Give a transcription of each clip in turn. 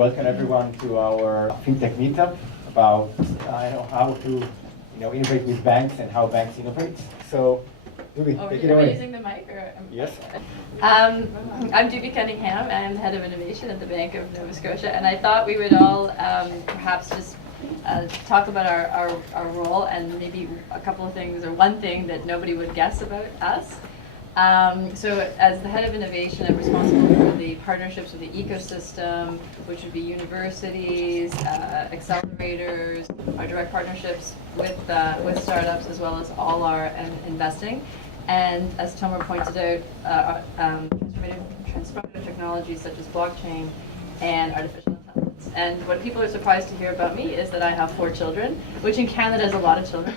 Welcome everyone to our FinTech meetup about how to innovate with banks and how banks innovate. So, Julie, take it away. Are we using the mic? Or Yes. I'm Julie Cunningham. I'm the head of innovation at the Bank of Nova Scotia, and I thought we would all perhaps just talk about our role and maybe a couple of things, or one thing that nobody would guess about us. So as the head of innovation, I'm responsible for the partnerships with the ecosystem, which would be universities, accelerators, our direct partnerships with startups, as well as all our investing. And as Tomer pointed out, transformative technologies such as blockchain and artificial intelligence. And what people are surprised to hear about me is that I have 4 children, which in Canada is a lot of children.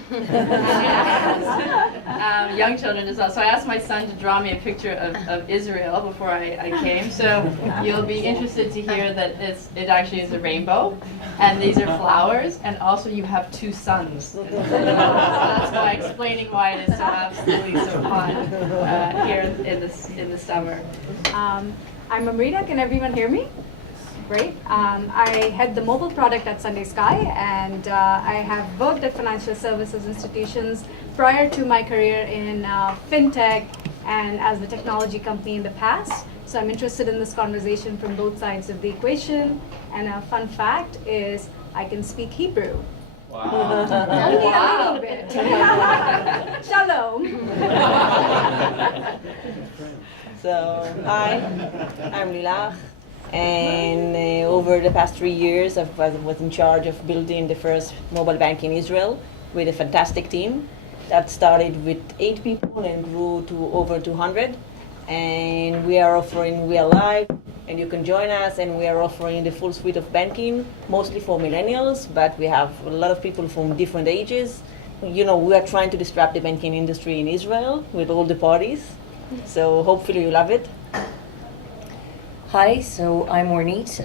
Young children as well. So I asked my son to draw me a picture of Israel before I came. So you'll be interested to hear that it actually is a rainbow, and these are flowers, and also you have 2 suns. So that's why explaining why it is so absolutely so hot here in the summer. I'm Amrita. Can everyone hear me? Great. I head the mobile product at SundaySky, and I have worked at financial services institutions prior to my career in fintech and as the technology company in the past. So I'm interested in this conversation from both sides of the equation. And a fun fact is I can speak Hebrew. Wow. Only a little bit. Shalom. So, hi, I'm Lilach, and over the past 3 years I was in charge of building the first mobile bank in Israel with a fantastic team that started with 8 people and grew to over 200. And we are live, and you can join us, and we are offering the full suite of banking, mostly for millennials, but we have a lot of people from different ages. We are trying to disrupt the banking industry in Israel with all the parties. So hopefully you love it. Hi, so I'm Ornit.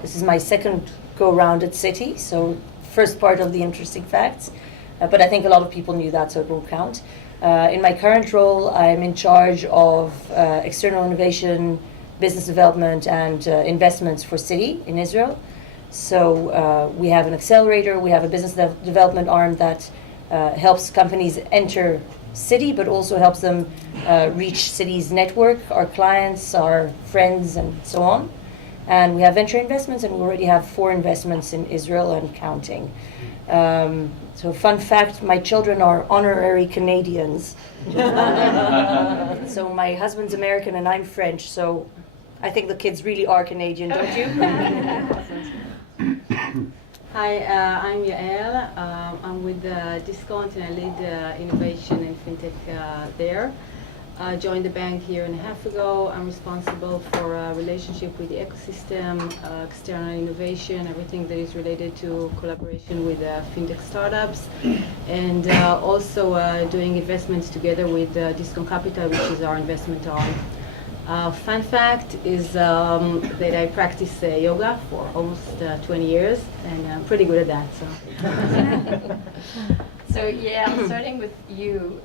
This is my second go-round at Citi, so first part of the interesting facts. But I think a lot of people knew that, so it won't count. In my current role, I'm in charge of external innovation, business development, and investments for Citi in Israel. So we have an accelerator, we have a business development arm that helps companies enter Citi, but also helps them reach Citi's network, our clients, our friends, and so on. And we have venture investments, and we already have 4 investments in Israel and counting. So fun fact, my children are honorary Canadians. So my husband's American and I'm French, so I think the kids really are Canadian, don't you? Hi, I'm Yael. I'm with Discount and I lead innovation and fintech there. I joined the bank a year and a half ago. I'm responsible for a relationship with the ecosystem, external innovation, everything that is related to collaboration with fintech startups, and also doing investments together with Discount Capital, which is our investment arm. Fun fact is that I practice yoga for almost 20 years, and I'm pretty good at that. So yeah, starting with you,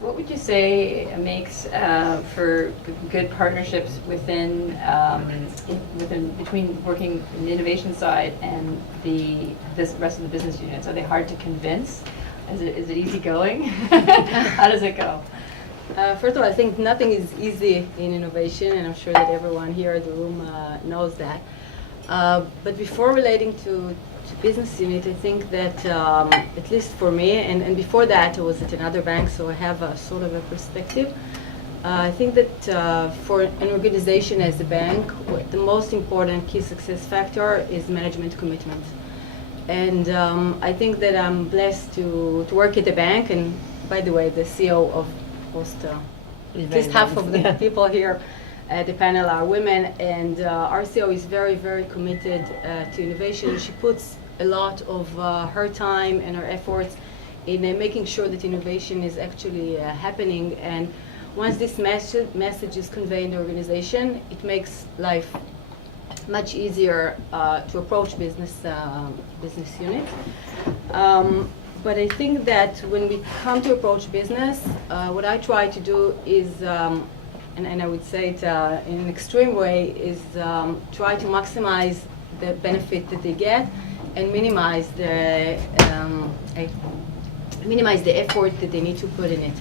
what would you say makes for good partnerships between working in the innovation side and this rest of the business units? Are they hard to convince? Is it easy going? How does it go? First of all, I think nothing is easy in innovation, and I'm sure that everyone here in the room knows that. But before relating to business unit, I think that, at least for me, and before that I was at another bank, so I have a sort of a perspective. I think that for an organization as a bank, the most important key success factor is management commitment. And I think that I'm blessed to work at the bank, and by the way, the CEO of most, at least half of the people here at the panel are women, and our CEO is very, very committed to innovation. She puts a lot of her time and her efforts in making sure that innovation is actually happening. And once this message is conveyed in the organization, it makes life much easier to approach business units. But I think that when we come to approach business, what I try to do is, and I would say it in an extreme way, is try to maximize the benefit that they get and minimize the effort that they need to put in it.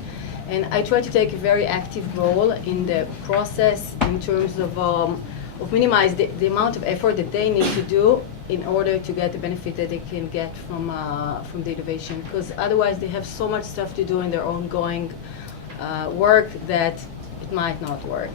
And I try to take a very active role in the process in terms of minimize the amount of effort that they need to do in order to get the benefit that they can get from the innovation. Because otherwise they have so much stuff to do in their ongoing work that it might not work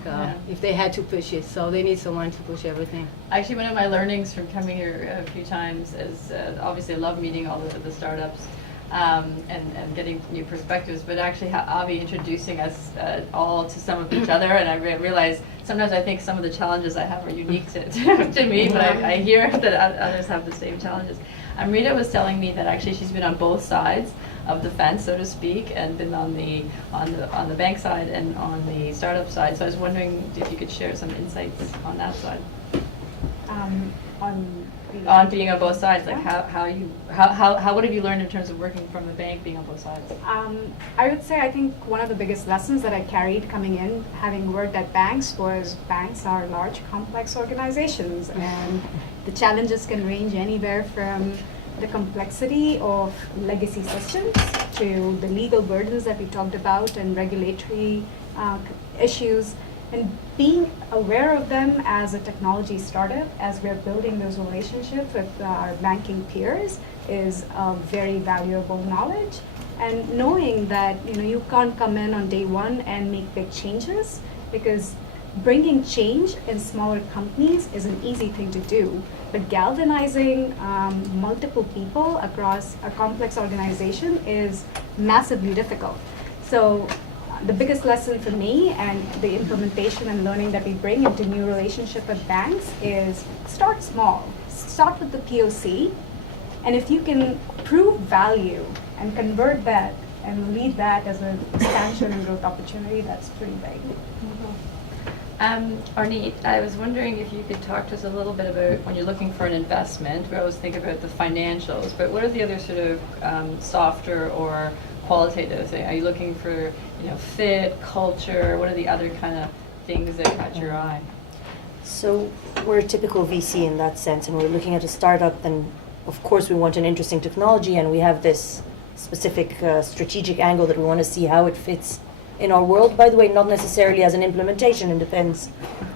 if they had to push it. So they need someone to push everything. Actually, one of my learnings from coming here a few times is obviously I love meeting all the startups and getting new perspectives, but actually Avi introducing us all to some of each other, and I realize sometimes I think some of the challenges I have are unique to me, but I hear that others have the same challenges. Rita was telling me that actually she's been on both sides of the fence, so to speak, and been on the bank side and on the startup side. So I was wondering if you could share some insights on that side. On being on both sides, like what have you learned in terms of working from the bank, being on both sides? I would say I think one of the biggest lessons that I carried coming in, having worked at banks, was banks are large, complex organizations, and the challenges can range anywhere from the complexity of legacy systems to the legal burdens that we talked about and regulatory issues. And being aware of them as a technology startup, as we're building those relationships with our banking peers, is a very valuable knowledge. And knowing that you can't come in on day one and make big changes, because bringing change in smaller companies is an easy thing to do. But galvanizing multiple people across a complex organization is massively difficult. So the biggest lesson for me and the implementation and learning that we bring into new relationship with banks is start small. Start with the POC, and if you can prove value and convert that and lead that as an expansion and growth opportunity, that's pretty big. Arnit, I was wondering if you could talk to us a little bit about when you're looking for an investment. We always think about the financials, but what are the other sort of softer or qualitative things? Are you looking for fit, culture? What are the other kind of things that catch your eye? So we're a typical VC in that sense, and we're looking at a startup, and of course we want an interesting technology, and we have this specific strategic angle that we want to see how it fits in our world. By the way, not necessarily as an implementation, it depends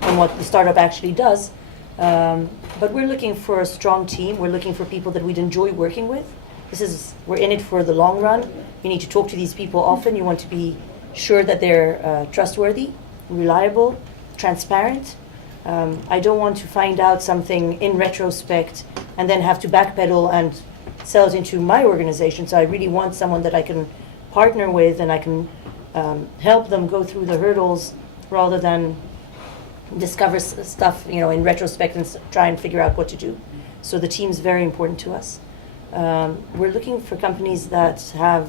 on what the startup actually does. But we're looking for a strong team. We're looking for people that we'd enjoy working with. We're in it for the long run. You need to talk to these people often. You want to be sure that they're trustworthy, reliable, transparent. I don't want to find out something in retrospect and then have to backpedal and sell it into my organization. So I really want someone that I can partner with, and I can help them go through the hurdles rather than discover stuff in retrospect and try and figure out what to do. So the team's very important to us. We're looking for companies that have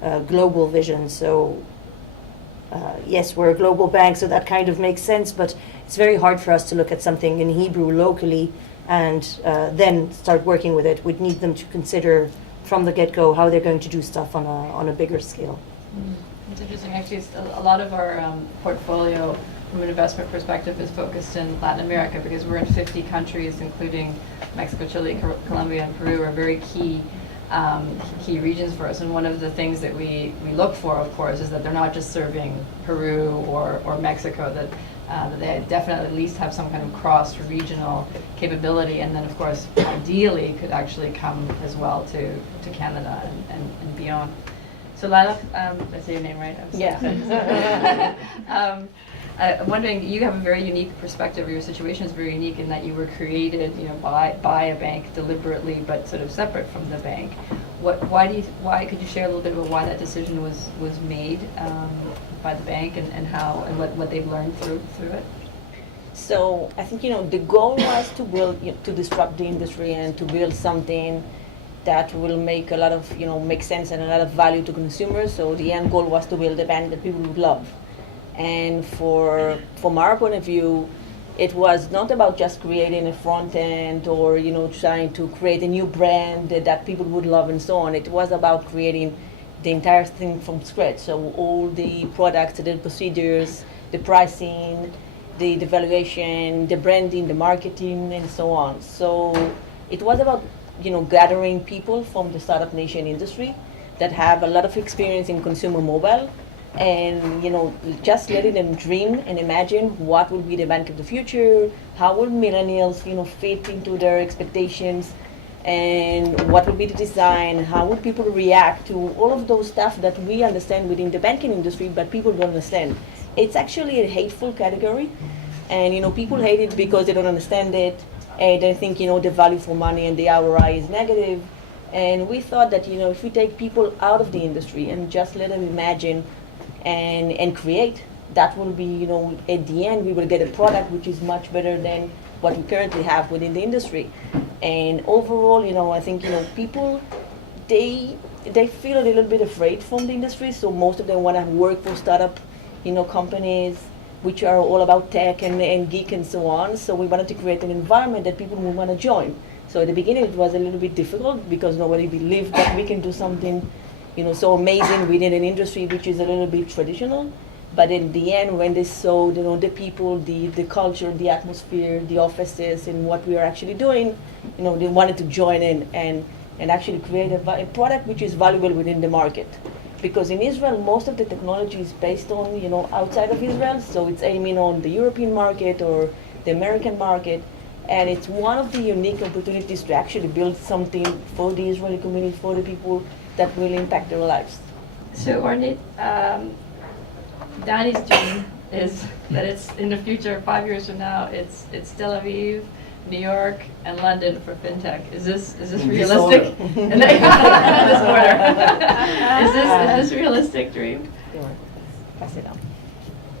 a global vision. So yes, we're a global bank, so that kind of makes sense, but it's very hard for us to look at something in Hebrew locally and then start working with it. We'd need them to consider from the get-go how they're going to do stuff on a bigger scale. It's interesting. Actually, a lot of our portfolio from an investment perspective is focused in Latin America, because we're in 50 countries, including Mexico, Chile, Colombia, and Peru are very key regions for us. And one of the things that we look for, of course, is that they're not just serving Peru or Mexico, that they definitely at least have some kind of cross-regional capability, and then, of course, ideally could actually come as well to Canada and beyond. So Lila, I say your name right? Yeah. I'm wondering, you have a very unique perspective. Your situation is very unique in that you were created, by a bank deliberately, but sort of separate from the bank. Why could you share a little bit about why that decision was made by the bank and how and what they've learned through it? So I think the goal was to build, to disrupt the industry and to build something that will make a lot of make sense and a lot of value to consumers. So the end goal was to build a bank that people would love. And from our point of view, it was not about just creating a front end or trying to create a new brand that people would love and so on. It was about creating the entire thing from scratch. So all the products, the procedures, the pricing, the valuation, the branding, the marketing, and so on. So it was about gathering people from the startup nation industry that have a lot of experience in consumer mobile, and just letting them dream and imagine what will be the bank of the future, how will millennials fit into their expectations, and what will be the design, how would people react to all of those stuff that we understand within the banking industry but people don't understand. It's actually a hateful category, and people hate it because they don't understand it, and they think the value for money and the ROI is negative. And we thought that if we take people out of the industry and just let them imagine and create, that will be at the end we will get a product which is much better than what we currently have within the industry. And overall, I think people they feel a little bit afraid from the industry, so most of them want to work for startup companies which are all about tech and geek and so on. So we wanted to create an environment that people would want to join. So at the beginning it was a little bit difficult because nobody believed that we can do something so amazing within an industry which is a little bit traditional. But in the end, when they saw the people, the culture, the atmosphere, the offices, and what we are actually doing, they wanted to join in and actually create a product which is valuable within the market. Because in Israel, most of the technology is based on outside of Israel, so it's aiming on the European market or the American market, and it's one of the unique opportunities to actually build something for the Israeli community, for the people that will impact their lives. So Ornit, Danny's dream is that it's in the future, 5 years from now, it's Tel Aviv, New York, and London for fintech. Is this realistic? In this order. Is this realistic dream? Pass it on.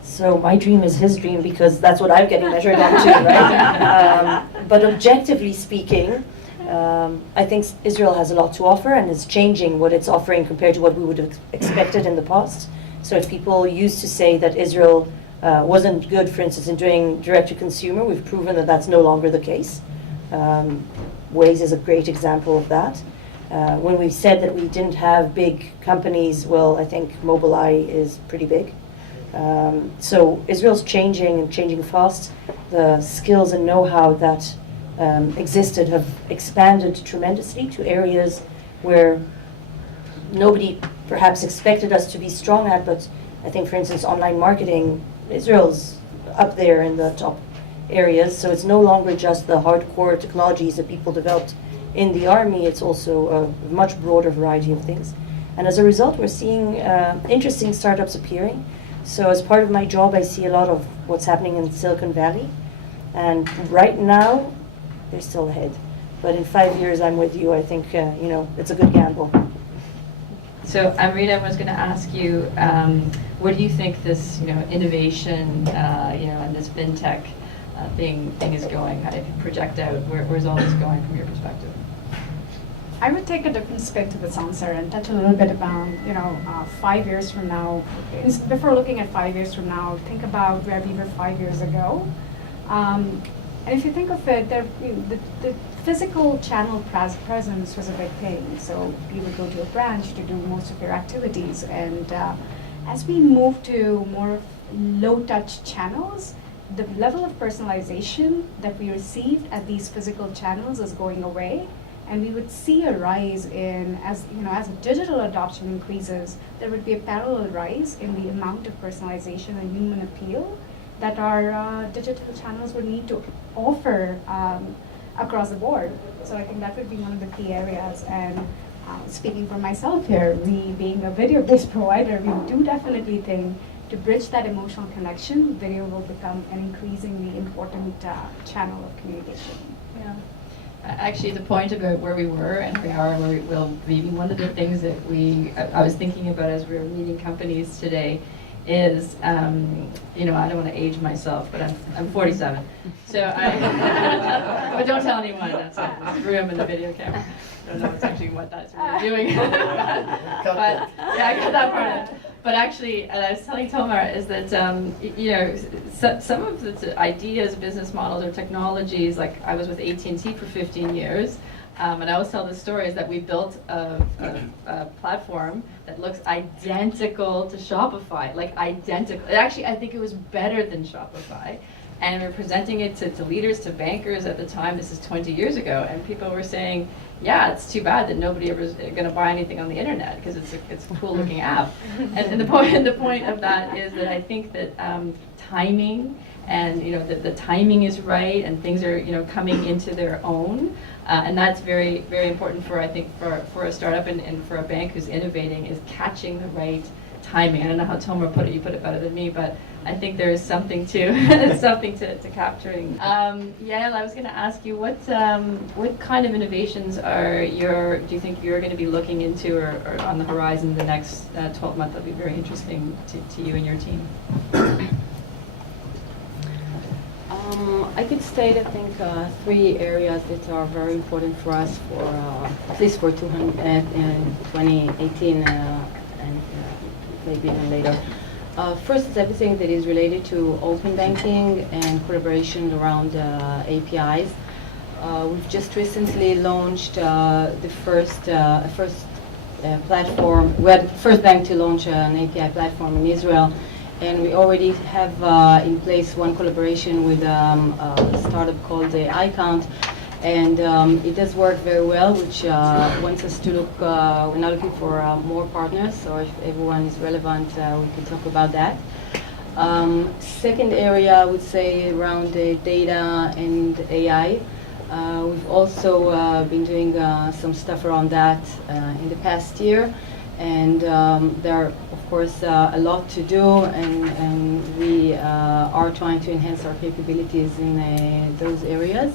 So my dream is his dream because that's what I'm getting measured on too, right? But objectively speaking, I think Israel has a lot to offer and is changing what it's offering compared to what we would have expected in the past. So if people used to say that Israel wasn't good, for instance, in doing direct-to-consumer, we've proven that that's no longer the case. Waze is a great example of that. When we said that we didn't have big companies, well, I think Mobileye is pretty big. So Israel's changing and changing fast. The skills and know-how that existed have expanded tremendously to areas where nobody perhaps expected us to be strong at, but I think, for instance, online marketing, Israel's up there in the top areas. So it's no longer just the hardcore technologies that people developed in the army, it's also a much broader variety of things. And as a result, we're seeing interesting startups appearing. So as part of my job, I see a lot of what's happening in Silicon Valley. And right now, they're still ahead. But in 5 years, I'm with you. I think, it's a good gamble. So Amrita, I was going to ask you, where do you think this, innovation, and this fintech thing is going? If you project out, where's all this going from your perspective? I would take a different spin to this answer and touch a little bit about, 5 years from now. Before looking at 5 years from now, think about where we were 5 years ago. And if you think of it, the physical channel presence was a big thing. So you would go to a branch to do most of your activities. And as we move to more low-touch channels, the level of personalization that we received at these physical channels is going away. And we would see a rise in, as digital adoption increases, there would be a parallel rise in the amount of personalization and human appeal that our digital channels would need to offer across the board. So I think that would be one of the key areas. And speaking for myself here, we being a video-based provider, we do definitely think to bridge that emotional connection, video will become an increasingly important channel of communication. Yeah. Actually, the point about where we were and where we are and where we will be, one of the things that I was thinking about as we were meeting companies today is, you know, I don't want to age myself, but I'm 47. So but don't tell anyone. That's a room in the video camera. I don't know what's actually what that's really doing. But yeah, I got that part of it. But actually, and I was telling Tomar, is that you know, some of the ideas, business models, or technologies. Like I was with AT&T for 15 years. And I always tell the story is that we built a platform that looks identical to Shopify, like identical. Actually, I think it was better than Shopify. And we're presenting it to leaders, to bankers at the time. This is 20 years ago. And people were saying, yeah, it's too bad that nobody ever is going to buy anything on the internet because it's a cool looking app. And the point of that is that I think that timing, and you know, the timing is right, and things are, you know, coming into their own, and that's very, very important for, I think, for a startup and for a bank who's innovating, is catching the right timing. I don't know how Tomer put it. You put it better than me, but I think there is something to something to capturing. Yael, I was going to ask you what kind of innovations do you think you're going to be looking into or on the horizon the next 12 months that'll be very interesting to you and your team? I could state, I think, 3 areas that are very important for us, for at least for 2018 and maybe even later. First is everything that is related to open banking and collaboration around APIs. We've just recently launched the first platform. We had the first bank to launch an API platform in Israel. And we already have in place one collaboration with a startup called the iCount, and it does work very well, which wants us to look, we're now looking for more partners, so if everyone is relevant, we can talk about that. Second area, I would say, around data and AI. We've also been doing some stuff around that in the past year. And there are, of course, a lot to do, and we are trying to enhance our capabilities in those areas.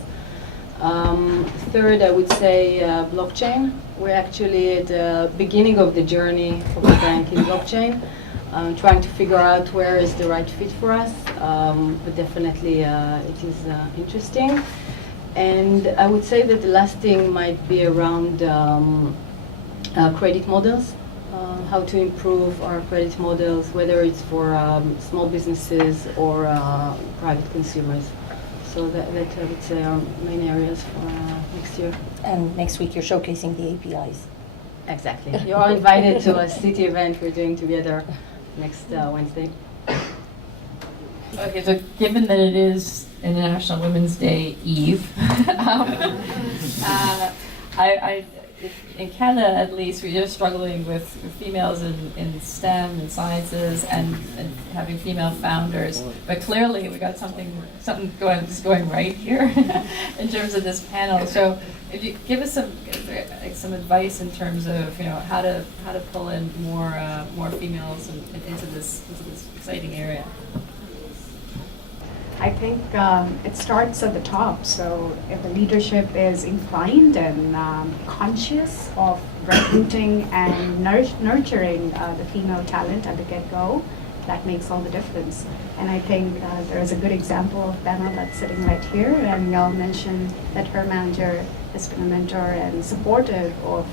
Third, I would say blockchain. We're actually at the beginning of the journey of the bank in blockchain, trying to figure out where is the right fit for us, but definitely it is interesting. And I would say that the last thing might be around credit models. How to improve our credit models, whether it's for small businesses or private consumers. So that I would say are main areas for next year. And next week you're showcasing the APIs. Exactly. You're all invited to a Citi event we're doing together next Wednesday. Okay, so given that it is International Women's Day Eve, in Canada, at least, we're just struggling with females in STEM and sciences and having female founders. But clearly, we got something going right here in terms of this panel. So, if you give us some advice in terms of, you know, how to pull in more females into this exciting area. I think it starts at the top. So if the leadership is inclined and conscious of recruiting and nurturing the female talent at the get-go, that makes all the difference. And I think there is a good example of Bema that's sitting right here, and y'all mentioned that her manager has been a mentor and supportive of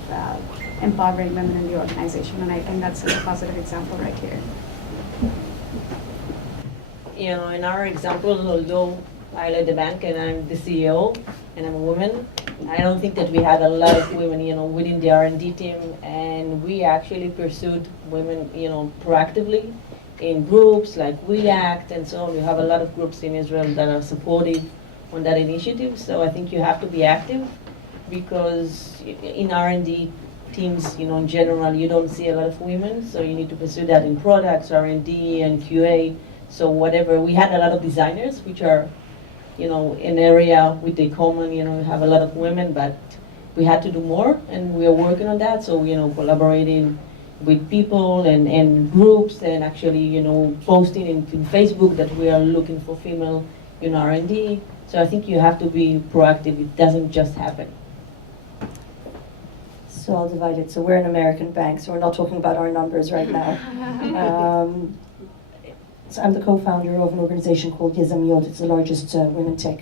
empowering women in the organization, and I think that's a positive example right here. You know, in our example, although I led the bank and I'm the CEO and I'm a woman, I don't think that we had a lot of women, you know, within the R&D team, and we actually pursued women, you know, proactively in groups like We Act and so on. We have a lot of groups in Israel that are supportive on that initiative, so I think you have to be active, because in R&D teams, you know, in general, you don't see a lot of women, so you need to pursue that in products, R&D, and QA. So whatever, we had a lot of designers, which are, you know, an area with the common, you know, we have a lot of women, but we had to do more, and we are working on that. So, you know, collaborating with people and groups, and actually, you know, posting in Facebook that we are looking for female in R&D. So I think you have to be proactive. It doesn't just happen. So I'll divide it. So we're an American bank, so we're not talking about our numbers right now. So I'm the co-founder of an organization called Yezamiot. It's the largest women tech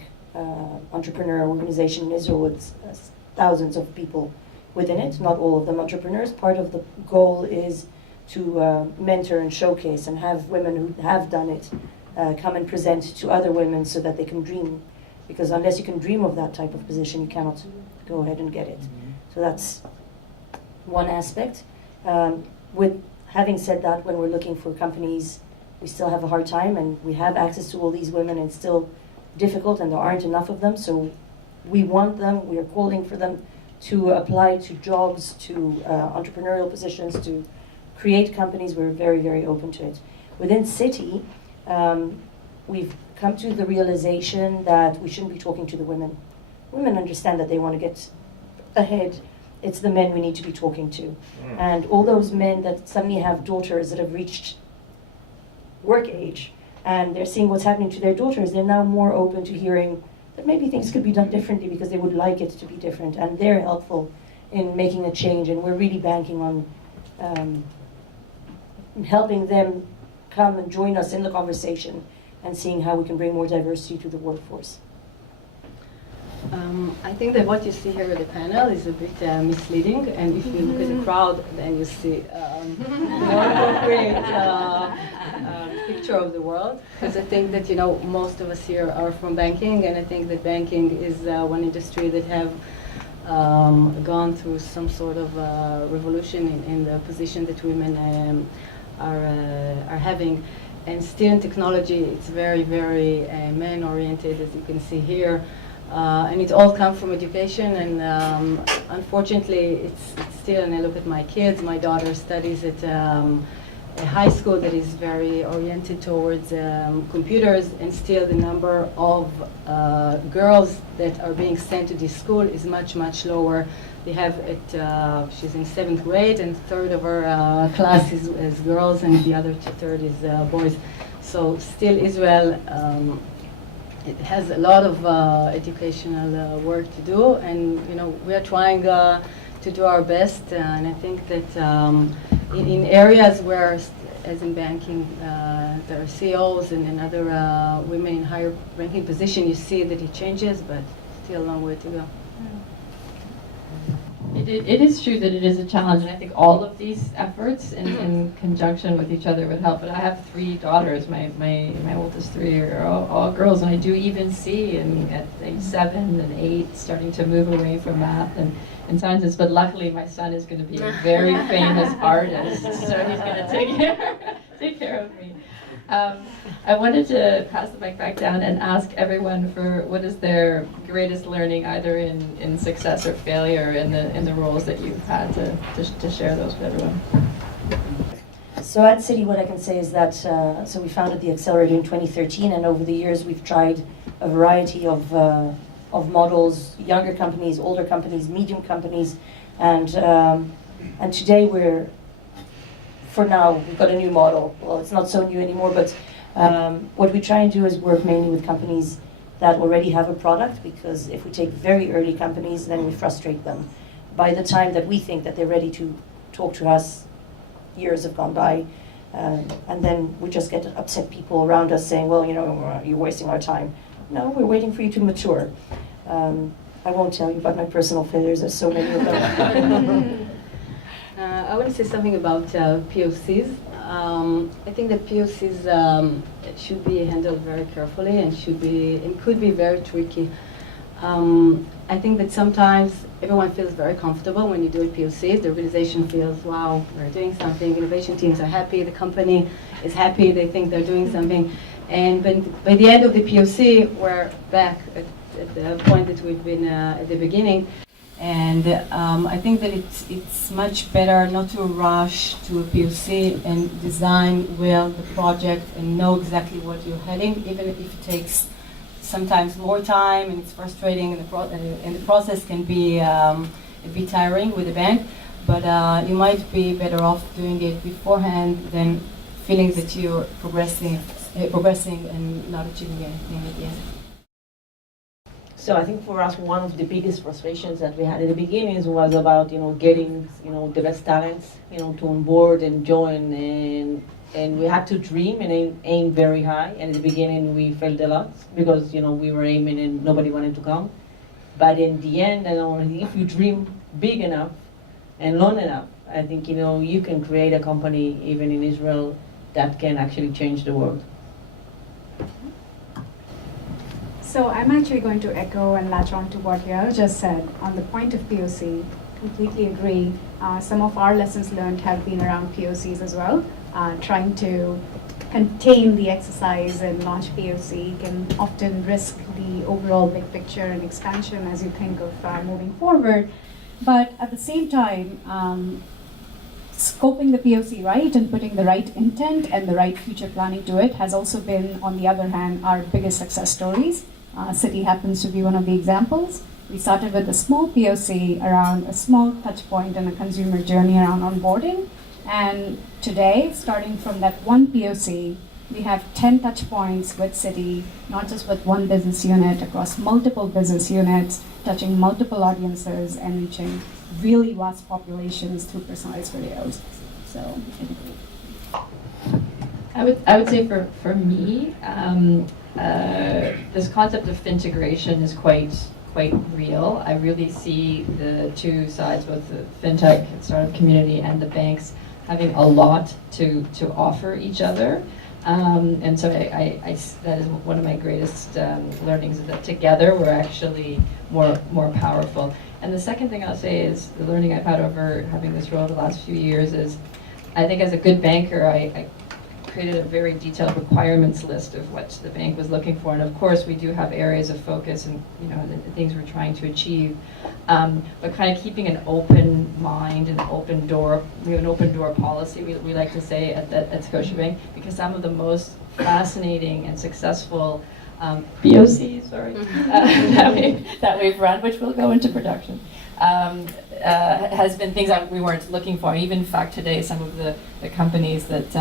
entrepreneur organization in Israel with thousands of people within it, not all of them entrepreneurs. Part of the goal is to mentor and showcase and have women who have done it come and present to other women so that they can dream. Because unless you can dream of that type of position, you cannot go ahead and get it. So that's one aspect. With having said that, when we're looking for companies, we still have a hard time, and we have access to all these women, and it's still difficult, and there aren't enough of them. So we want them, we are calling for them to apply to jobs, to entrepreneurial positions, to create companies. We're very, very open to it. Within Citi, we've come to the realization that we shouldn't be talking to the women. Women understand that they want to get ahead. It's the men we need to be talking to. And all those men that suddenly have daughters that have reached work age, and they're seeing what's happening to their daughters, they're now more open to hearing that maybe things could be done differently because they would like it to be different, and they're helpful in making a change, and we're really banking on helping them come and join us in the conversation and seeing how we can bring more diversity to the workforce. I think that what you see here at the panel is a bit misleading, and if you look at the crowd, then you see more appropriate picture of the world. Because I think that most of us here are from banking, and I think that banking is one industry that have gone through some sort of revolution in the position that women are having. And still in technology, it's very, very man-oriented, as you can see here. And it all comes from education, and unfortunately, it's still, and I look at my kids, my daughter studies at a high school that is very oriented towards computers, and still the number of girls that are being sent to this school is much, much lower. We have she's in 7th grade, and third of her class is girls, and the other third is boys. So still Israel, it has a lot of educational work to do, and we are trying to do our best. And I think that in areas where, as in banking, there are CEOs and other women in higher ranking position, you see that it changes, but still a long way to go. It is true that it is a challenge, and I think all of these efforts in conjunction with each other would help. But I have 3 daughters. My oldest 3 are all girls, and I do even see at age 7 and 8 starting to move away from math and sciences. But luckily, my son is going to be a very famous artist, so he's going to take care of me. I wanted to pass the mic back down and ask everyone for what is their greatest learning, either in success or failure in the roles that you've had, to share those with everyone. So at Citi, what I can say is that, so we founded the Accelerator in 2013, and over the years we've tried a variety of models, younger companies, older companies, medium companies, and today for now, we've got a new model. Well, it's not so new anymore, but what we try and do is work mainly with companies that already have a product, because if we take very early companies, then we frustrate them. By the time that we think that they're ready to talk to us, years have gone by, and then we just get upset people around us saying, well, you're wasting our time. No, we're waiting for you to mature. I won't tell you about my personal failures, there's so many of them. I want to say something about POCs. I think that POCs should be handled very carefully and could be very tricky. I think that sometimes everyone feels very comfortable when you do a POC. The organization feels, wow, we're doing something. Innovation teams are happy. The company is happy. They think they're doing something. And by the end of the POC, we're back at the point that we've been at the beginning. And I think that it's much better not to rush to a POC and design well the project and know exactly what you're heading, even if it takes sometimes more time and it's frustrating, and the process can be a bit tiring with the bank. But you might be better off doing it beforehand than feeling that you're progressing and not achieving anything at the end. So I think for us, one of the biggest frustrations that we had at the beginning was about getting the best talents to onboard and join, and and we had to dream and aim very high. And at the beginning, we failed a lot because we were aiming and nobody wanted to come. But in the end, if you dream big enough and long enough, I think you can create a company even in Israel that can actually change the world. So I'm actually going to echo and latch on to what Yael just said on the point of POC. Completely agree. Some of our lessons learned have been around POCs as well. Trying to contain the exercise and launch POC can often risk the overall big picture and expansion as you think of moving forward. But at the same time, scoping the POC right and putting the right intent and the right future planning to it has also been, on the other hand, our biggest success stories. Citi happens to be one of the examples. We started with a small POC around a small touch point in a consumer journey around onboarding. And today, starting from that one POC, we have 10 touch points with Citi, not just with one business unit, across multiple business units, touching multiple audiences and reaching really vast populations through personalized videos. So, I would say for me, this concept of Fintegration is quite real. I really see the two sides, both the fintech and startup community and the banks, having a lot to offer each other. And so that is one of my greatest learnings, is that together we're actually more powerful. And the second thing I'll say is the learning I've had over having this role the last few years is, I think as a good banker, I created a very detailed requirements list of what the bank was looking for. And of course, we do have areas of focus and the things we're trying to achieve. But kind of keeping an open mind and open door. We have an open door policy, we like to say at Scotiabank, because some of the most fascinating and successful POCs, that we've run, which will go into production, has been things that we weren't looking for. Even in fact today, some of the companies that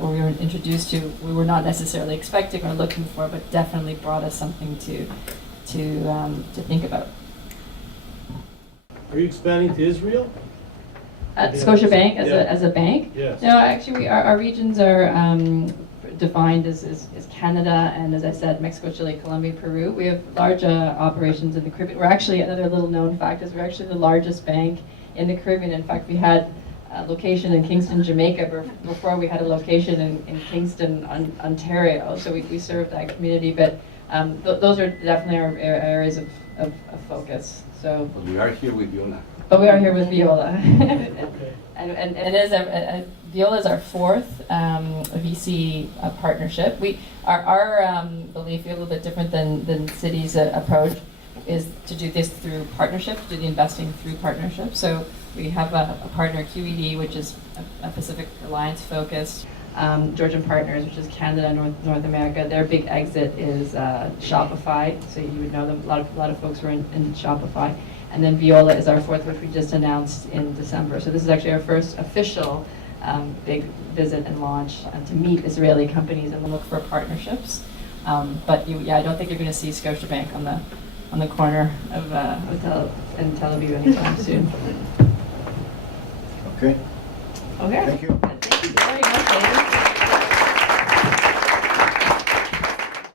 we were introduced to, we were not necessarily expecting or looking for, but definitely brought us something to think about. Are you expanding to Israel? At Scotiabank as a bank? Yes. No, actually our regions are defined as Canada and, as I said, Mexico, Chile, Colombia, Peru. We have large operations in the Caribbean. We're actually, another little known fact is we're actually the largest bank in the Caribbean. In fact, we had a location in Kingston, Jamaica before we had a location in Kingston, Ontario. So we served that community, but those are definitely our areas of focus. So. But we are here with Viola. But we are here with Viola. Okay. And it is Viola is our fourth VC partnership. Our belief, a little bit different than Citi's approach, is to do this through partnership, to do the investing through partnership. So we have a partner, QED, which is a Pacific Alliance focused. Georgian Partners, which is Canada, North America. Their big exit is Shopify. So you would know them. A lot of folks were in Shopify. And then Viola is our fourth, which we just announced in December. So this is actually our first official big visit and launch to meet Israeli companies and look for partnerships. But I don't think you're going to see Scotiabank on the corner of in Tel Aviv anytime soon. Okay. Okay. Thank you. Thank you very much, ladies.